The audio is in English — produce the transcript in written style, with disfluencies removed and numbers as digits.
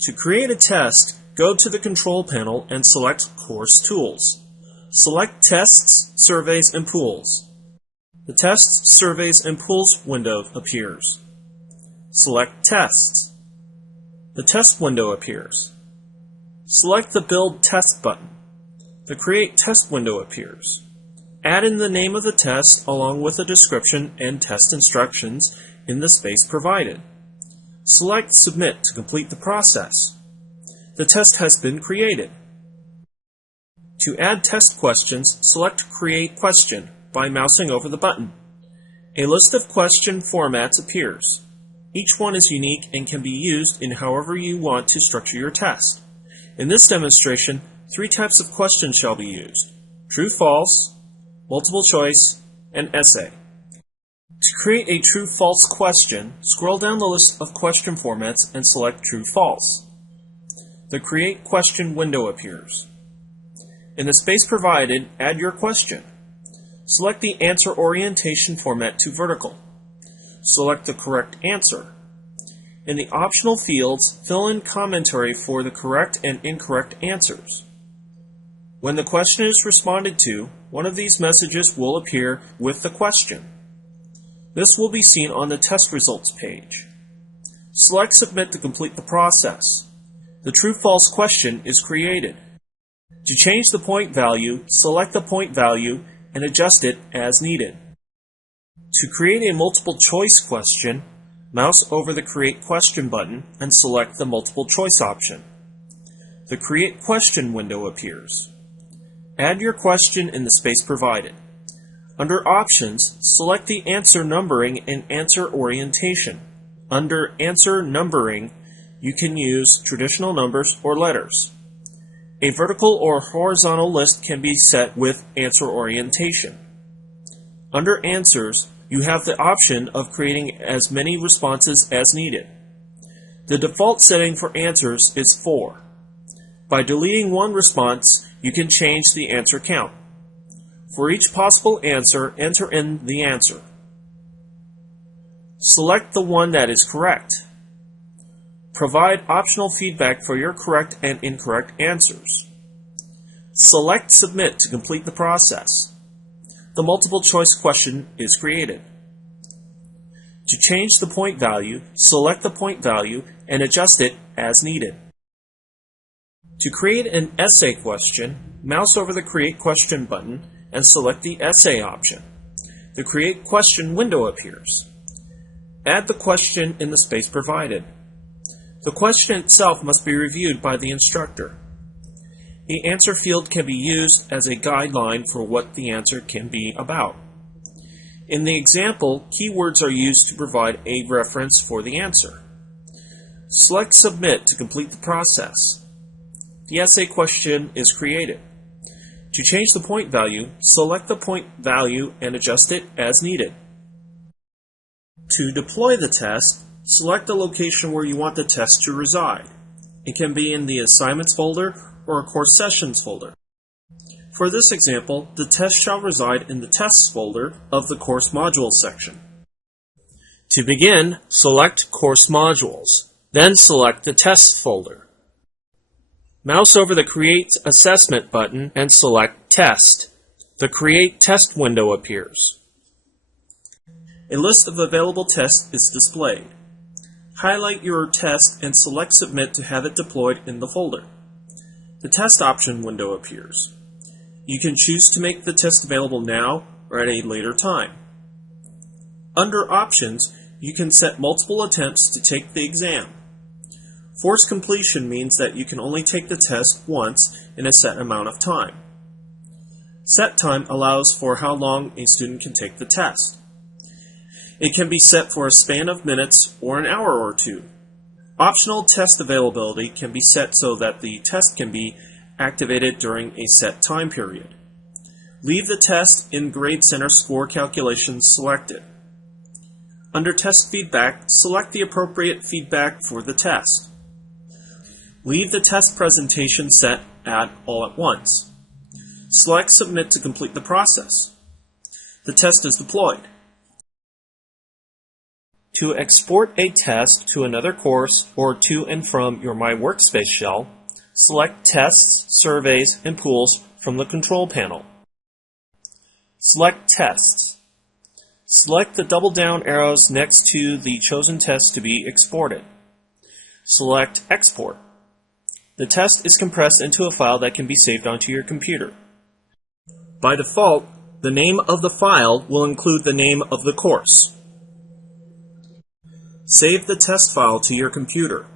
To create a test, go to the Control panel and select Course Tools. Select Tests, Surveys, and Pools. The Tests, Surveys, and Pools window appears. Select Tests. The Test window appears. Select the Build Test button. The Create Test window appears. Add in the name of the test along with a description and test instructions in the space provided. Select Submit to complete the process. The test has been created. To add test questions, select Create Question by mousing over the button. A list of question formats appears. Each one is unique and can be used in however you want to structure your test. In this demonstration, 3 types of questions shall be used: true-false, multiple choice, and essay. To create a true-false question, scroll down the list of question formats and select true-false. The Create Question window appears. In the space provided, add your question. Select the answer orientation format to vertical. Select the correct answer. In the optional fields, fill in commentary for the correct and incorrect answers. When the question is responded to, one of these messages will appear with the question. This will be seen on the test results page. Select Submit to complete the process. The true-false question is created. To change the point value, select the point value and adjust it as needed. To create a multiple choice question, mouse over the Create Question button and select the multiple choice option. The Create Question window appears. Add your question in the space provided. Under Options, select the answer numbering and answer orientation. Under Answer Numbering, you can use traditional numbers or letters. A vertical or horizontal list can be set with answer orientation. Under Answers, you have the option of creating as many responses as needed. The default setting for answers is 4. By deleting one response, you can change the answer count. For each possible answer, enter in the answer. Select the one that is correct. Provide optional feedback for your correct and incorrect answers. Select Submit to complete the process. The multiple choice question is created. To change the point value, select the point value and adjust it as needed. To create an essay question, mouse over the Create Question button and select the Essay option. The Create Question window appears. Add the question in the space provided. The question itself must be reviewed by the instructor. The answer field can be used as a guideline for what the answer can be about. In the example, keywords are used to provide a reference for the answer. Select Submit to complete the process. The essay question is created. To change the point value, select the point value and adjust it as needed. To deploy the test, select the location where you want the test to reside. It can be in the Assignments folder or a Course Sessions folder. For this example, the test shall reside in the Tests folder of the Course Modules section. To begin, select Course Modules, then select the Tests folder. Mouse over the Create Assessment button and select Test. The Create Test window appears. A list of available tests is displayed. Highlight your test and select Submit to have it deployed in the folder. The Test option window appears. You can choose to make the test available now or at a later time. Under Options, you can set multiple attempts to take the exam. Forced completion means that you can only take the test once in a set amount of time. Set time allows for how long a student can take the test. It can be set for a span of minutes or an hour or two. Optional test availability can be set so that the test can be activated during a set time period. Leave the test in Grade Center score calculations selected. Under Test Feedback, select the appropriate feedback for the test. Leave the test presentation set at All at Once. Select Submit to complete the process. The test is deployed. To export a test to another course or to and from your My Workspace shell, select Tests, Surveys, and Pools from the control panel. Select Tests. Select the double down arrows next to the chosen test to be exported. Select Export. The test is compressed into a file that can be saved onto your computer. By default, the name of the file will include the name of the course. Save the test file to your computer.